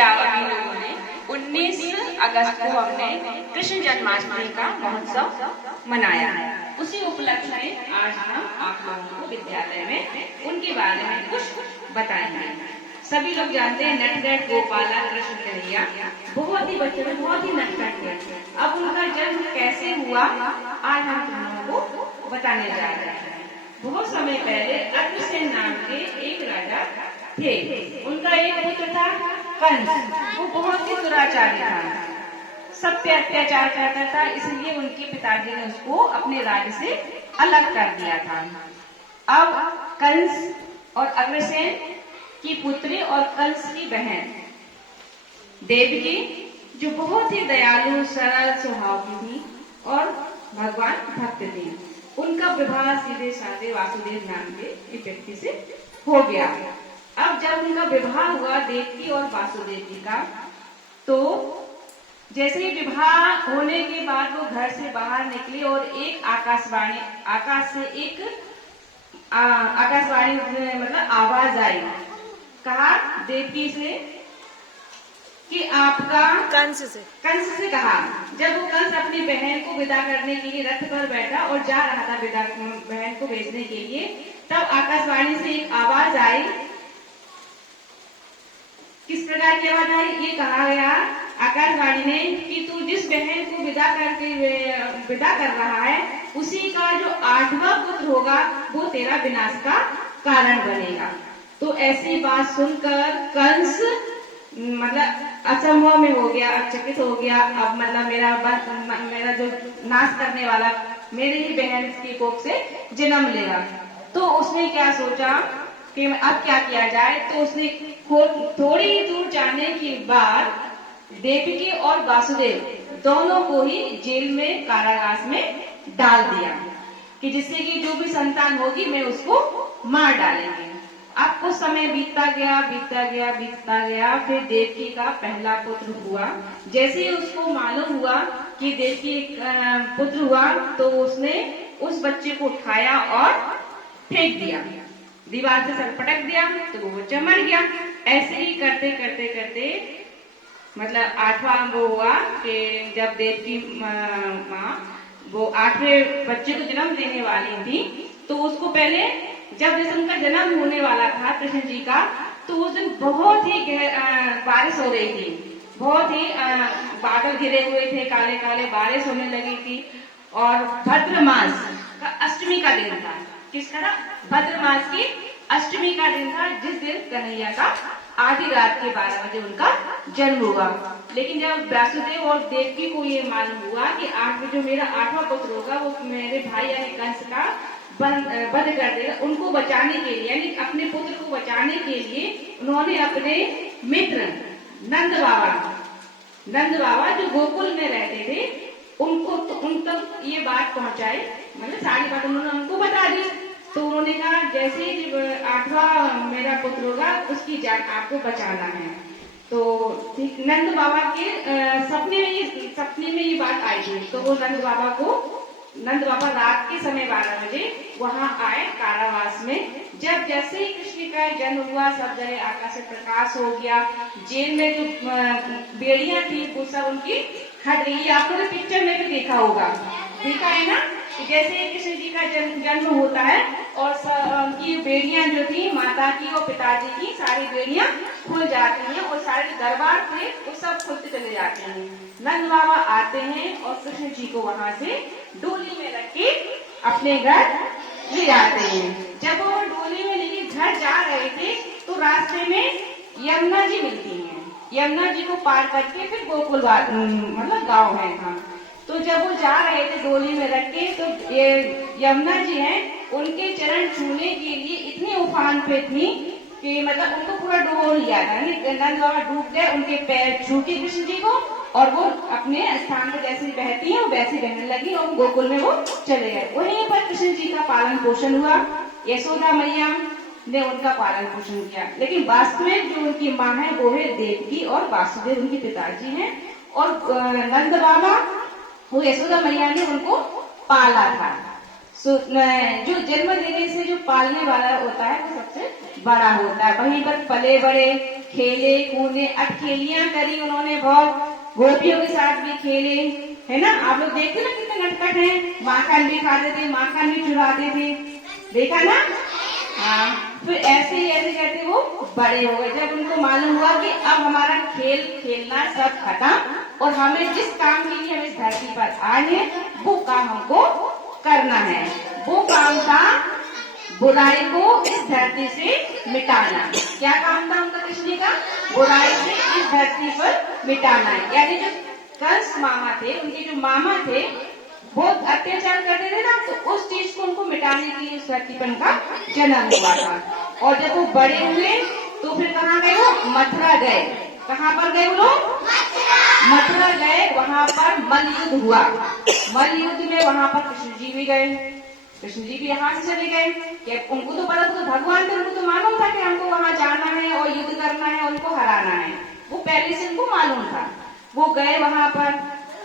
हम लोगों ने 19 अगस्त को हमने कृष्ण जन्माष्टमी का महोत्सव मनाया। उसी उपलक्ष्य में आज हम आप लोगों को विद्यालय में उनके बारे में कुछ बताएंगे। सभी लोग जानते हैं नटखट गोपाला कृष्ण कन्हैया बहुत ही बच्चे में बहुत ही नटखट थे। अब उनका जन्म कैसे हुआ आज हम तुम लोगों को बताने जा रहे हैं। बहुत समय पहले अग्रसेन नाम के एक राजा थे। उनका एक पुत्र था कंस। वो बहुत ही दुराचारी था, सब पे अत्याचार करता था, इसलिए उनके पिताजी ने उसको अपने राज्य से अलग कर दिया था। अब कंस और अग्रसेन की पुत्री और कंस की बहन देवकी, जो बहुत ही दयालु सरल स्वभाव की थी और भगवान भक्त थी, उनका विवाह सीधे साधे वासुदेव नाम के एक व्यक्ति से हो गया। अब जब उनका विवाह हुआ देवकी और वासुदेव जी का, तो जैसे ही विवाह होने के बाद वो घर से बाहर निकले और एक आकाश से एक आकाशवाणी मतलब आवाज आई। कहा देवकी से कि आपका कंस से कहा। जब वो कंस अपनी बहन को विदा करने के लिए रथ पर बैठा और जा रहा था बहन को भेजने के लिए, तब आकाशवाणी से एक आवाज आई। किस प्रकार की आवाज आई? ये कहा गया आकाशवाणी ने कि तू जिस बहन को विदा कर रहा है, उसी का जो 8वां पुत्र होगा वो तेरा विनाश का कारण बनेगा। तो ऐसी बात सुनकर कंस मतलब असंभव में हो गया, चकित हो गया। अब मतलब मेरा जो नाश करने वाला मेरी ही बहन की कोख से जन्म लेगा। तो उसने क्या सोचा कि अब क्या किया जाए। तो उसने थोड़ी ही दूर जाने के बाद देवकी और वासुदेव दोनों को ही जेल में कारागार में डाल दिया कि जिससे कि जो भी संतान होगी मैं उसको मार डालेंगे। अब कुछ समय बीतता गया। फिर देवकी का पहला पुत्र हुआ। जैसे ही उसको मालूम हुआ कि देवकी पुत्र हुआ, तो उसने उस बच्चे को उठाया और फेंक दिया, दीवार से सर पटक दिया, तो वो बच्चा मर गया। ऐसे ही करते मतलब 8वां वो हुआ कि जब देवकी माँ वो 8वें बच्चे को जन्म देने वाली थी, तो उसको पहले जब उनका जन्म होने वाला था कृष्ण जी का, तो उस दिन बहुत ही बारिश हो रही थी, बहुत ही बादल घिरे हुए थे, काले काले बारिश होने लगी थी। और भद्र मास का अष्टमी का दिन था। किसका था? भद्र मास की अष्टमी का दिन था, जिस दिन कन्हैया का आधी रात के 12 बजे उनका जन्म हुआ। लेकिन जब वासुदेव और देवकी को ये मालूम हुआ कि जो मेरा 8वां पुत्र होगा वो मेरे भाई यानी कंस का वध कर देगा, उनको बचाने के लिए यानी अपने पुत्र को बचाने के लिए उन्होंने अपने मित्र नंद बाबा जो गोकुल में रहते थे उन तक ये बात पहुंचाई। मतलब सारी बात उन्होंने उनको बता दी। तो उन्होंने कहा जैसे ही 8वां मेरा पुत्र होगा उसकी जान आपको बचाना है। तो नंद बाबा के सपने में ये बात आई थी। तो वो नंद बाबा रात के समय 12 बजे वहां आए कारावास में। जब जैसे ही कृष्ण का जन्म हुआ, सब जगह आकाश से प्रकाश हो गया। जेल में जो बेड़ियां थी वो सब उनकी हट गई। आप लोगों ने पिक्चर में भी देखा होगा, देखा है ना, जैसे कृष्ण जी का जन्म होता है और उनकी बेड़ियां जो थी माता की और पिताजी की, सारी बेड़ियां खुल जाती हैं और सारे दरबार थे वो सब खुलते चले जाते हैं। नंद बाबा आते हैं और कृष्ण जी को वहां से डोली में रख के अपने घर ले जाते हैं। जब वो डोली में लेके घर जा रहे थे तो रास्ते में यमुना जी मिलती हैं। यमुना जी को पार करके फिर गोकुल मतलब गाँव है वहाँ। तो जब वो जा रहे थे डोली में रख के, तो ये यमुना जी हैं, उनके चरण छूने के लिए इतनी उफान पे थी कि मतलब उनको पूरा डुबो लिया था। नंद बाबा डूब गए, उनके पैर छूटे कृष्ण जी को और वो अपने स्थान पर जैसे बहती है वो वैसे बहने लगी और गोकुल में वो चले गए। वहीं पर कृष्ण जी का पालन पोषण हुआ। यशोदा मैया ने उनका पालन पोषण किया। लेकिन वास्तविक जो उनकी माँ है वो है देवकी और वासुदेव उनके पिताजी हैं। और नंद बाबा वो यशोदा मैया ने उनको पाला था। जो जन्म देने से जो पालने वाला होता है वो सबसे बड़ा होता है। वहीं पर पले बड़े, खेले कूदे, अटखेलियां करी उन्होंने बहुत, गोपियों के साथ भी खेले, है ना। आप लोग देखते ना कितने नटखट हैं, माखन भी खाते थे, माखन भी चुराते थे, देखा ना। हाँ, फिर ऐसे ही ऐसे कहते वो बड़े हो गए। जब उनको मालूम हुआ कि अब हमारा खेल खेलना सब खत्म और हमें जिस काम के लिए हम इस धरती पर आए हैं वो काम हमको करना है। वो काम था बुराई को इस धरती से मिटाना। क्या काम था उनका, कृष्ण का? बुराई से इस धरती पर मिटाना है। यानी जो कंस मामा थे, उनके जो मामा थे बहुत अत्याचार करते थे ना, तो उस चीज को उनको मिटाने के लिए सतीपन का जन्म हुआ था। और जब वो बड़े हुए तो फिर कहाँ गए वो? मथुरा गए। कहाँ पर गए वो लोग? मथुरा गए। वहां पर मल्ल युद्ध हुआ। मल्ल युद्ध में वहां पर कृष्ण जी भी गए। कृष्ण जी भी यहाँ से चले गए कि उनको तो पता था, तो भगवान थे, उनको तो मालूम था कि हमको वहां जाना है और युद्ध करना है, उनको हराना है। वो पहले से उनको मालूम था। वो गए वहां पर,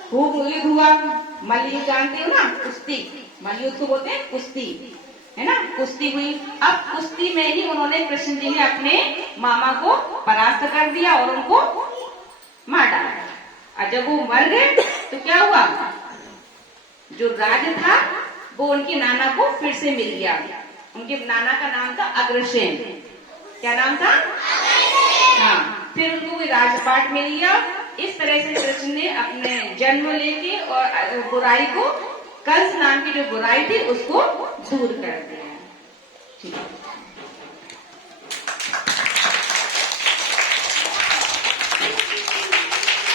खूब युद्ध हुआ। मल्लयुद्ध जानते हो ना, कुश्ती। मल्लयुद्ध को बोलते हैं कुश्ती, है ना। कुश्ती हुई। अब कुश्ती में ही उन्होंने, कृष्ण जी ने अपने मामा को परास्त कर दिया और उनको मार डाला। और जब वो मर गए तो क्या हुआ? जो राज्य था वो उनके नाना को फिर से मिल गया। उनके नाना का नाम था अग्रसेन। क्या नाम था? हाँ, फिर उनको कोई राजपाट मिल गया। इस तरह से कृष्ण ने अपने जन्म लेके और बुराई को, कंस नाम की जो बुराई थी उसको दूर कर दिया। ठीक है।